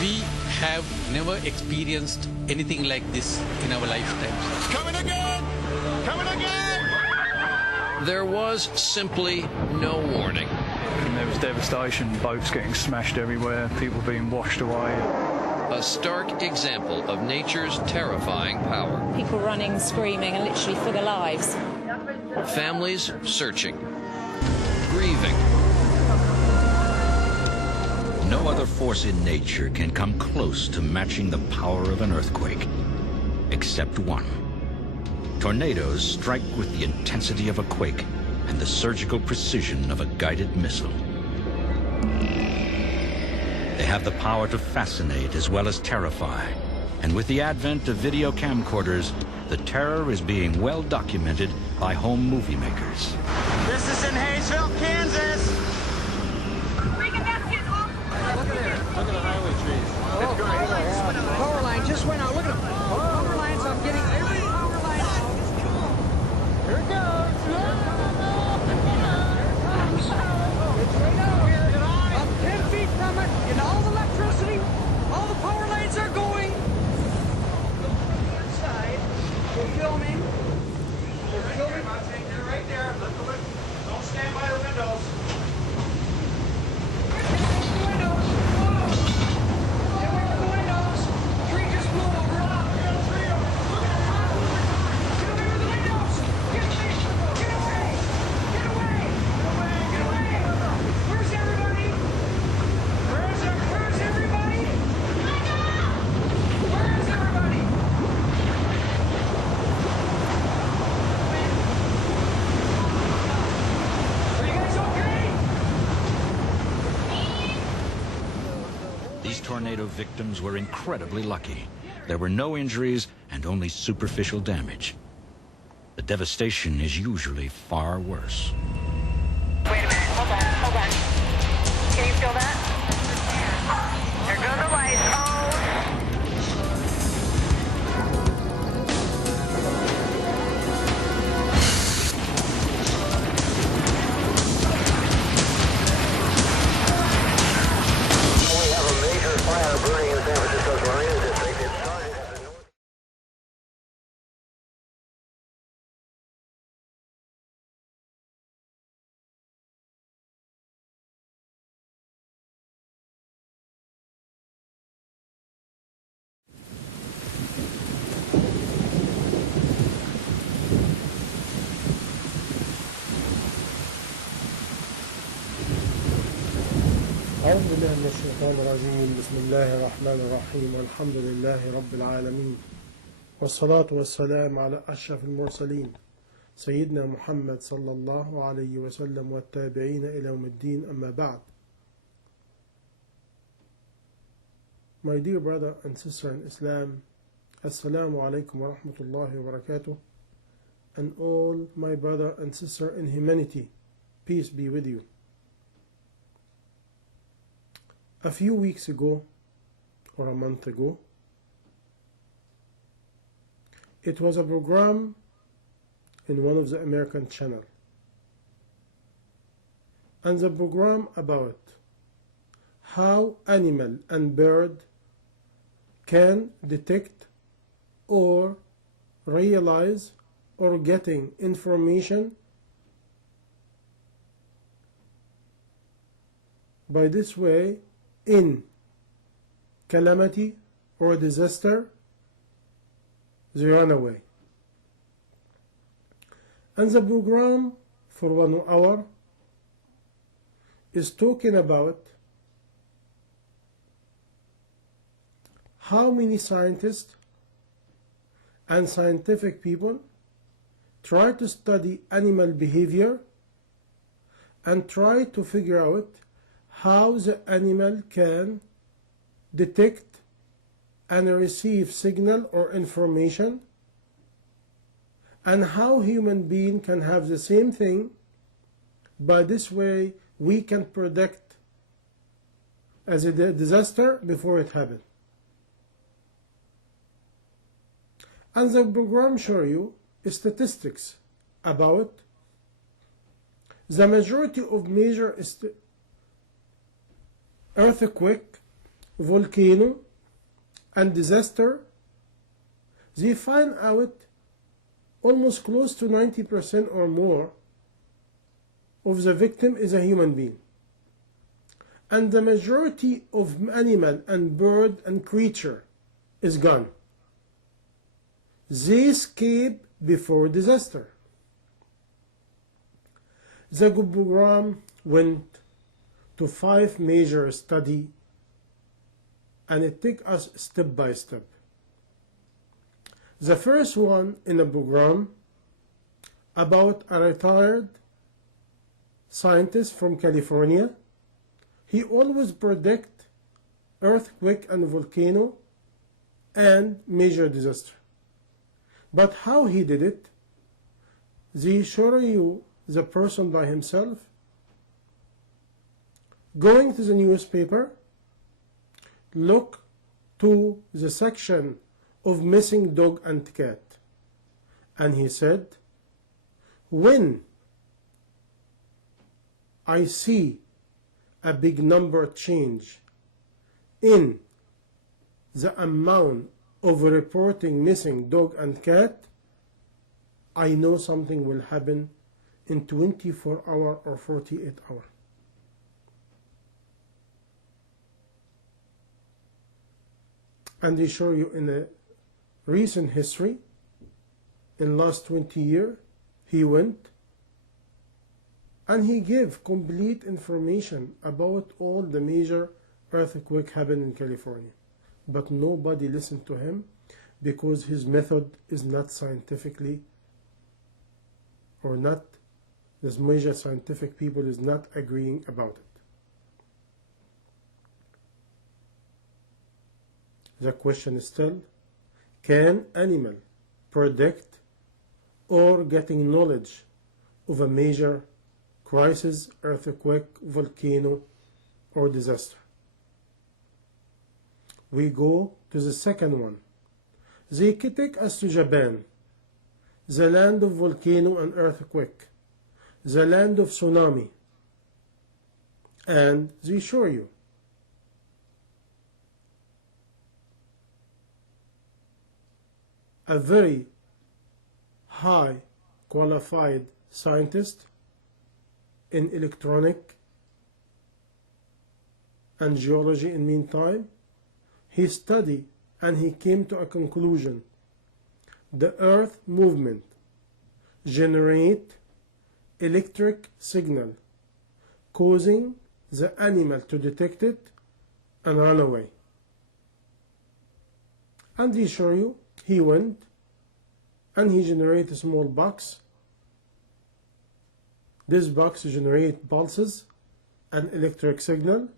We have never experienced anything like this in our lifetimes. Coming again! Coming again! There was simply no warning. And there was devastation, boats getting smashed everywhere, people being washed away. A stark example of nature's terrifying power. People running, screaming, and literally for their lives. Families searching, grieving. No other force in nature can come close to matching the power of an earthquake, except one. Tornadoes strike with the intensity of a quake and the surgical precision of a guided missile. They have the power to fascinate as well as terrify. And with the advent of video camcorders, the terror is being well documented by home movie makers. This is in Hayesville, Kansas. Look at the highway trees. Oh, power line just went out. Look at them. Power lines. I'm getting every power line out. Here it goes. It's right out here. I'm 10 feet from it. And all the electricity, all the power lines are going. Inside. We're filming. We're filming. They're right there. Don't stand by the windows. These tornado victims were incredibly lucky. There were no injuries and only superficial damage. The devastation is usually far worse. Wait a minute, hold on. Can you feel that? There go the lights. Oh. We have a major fire burning in San Francisco's Marina District. It started at the north. أعوذ بالله من الشيطان الرجيم بسم الله الرحمن الرحيم والحمد لله رب العالمين والصلاة والسلام على أشرف المرسلين سيدنا محمد صلى الله عليه وسلم والتابعين إلى يوم الدين أما بعد. My dear brother and sister in Islam, Assalamu alaikum wa rahmatullahi wa barakatuh, and all my brother and sister in humanity, peace be with you. A few weeks ago, or a month ago, it was a program in one of the American channel, and the program about how animal and bird can detect or realize or getting information by this way in calamity or disaster, they run away. And the program for 1 hour is talking about how many scientists and scientific people try to study animal behavior and try to figure out how the animal can detect and receive signal or information, and how human being can have the same thing. By this way we can predict as a disaster before it happens. And the program show you statistics about the majority of major earthquake volcano, and disaster, they find out almost close to 90% or more of the victim is a human being. And the majority of animal and bird and creature is gone. They escape before disaster. The program went to 5 major study, and it took us step by step. The first one in a program about a retired scientist from California. He always predict earthquake and volcano and major disaster. But how he did it, they show you the person by himself going to the newspaper, look to the section of missing dog and cat, and he said, when I see a big number change in the amount of reporting missing dog and cat, I know something will happen in 24 hours or 48 hours. And they show you in a recent history, in last 20 years, he went and he gave complete information about all the major earthquake happened in California. But nobody listened to him because his method is not scientifically, or not, this major scientific people is not agreeing about it. The question is still, can animal predict or getting knowledge of a major crisis, earthquake, volcano, or disaster? We go to the second one. They take us to Japan, the land of volcano and earthquake, the land of tsunami, and they show you a very high qualified scientist in electronic and geology. In meantime, he studied and he came to a conclusion. The earth movement generate electric signal causing the animal to detect it and run away. And he show you, he went and he generated a small box. This box generates pulses and electric signal,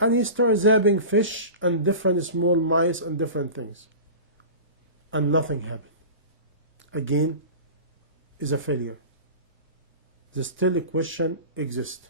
and he starts zapping fish and different small mice and different things, and nothing happened. Again, is a failure. The still question exists.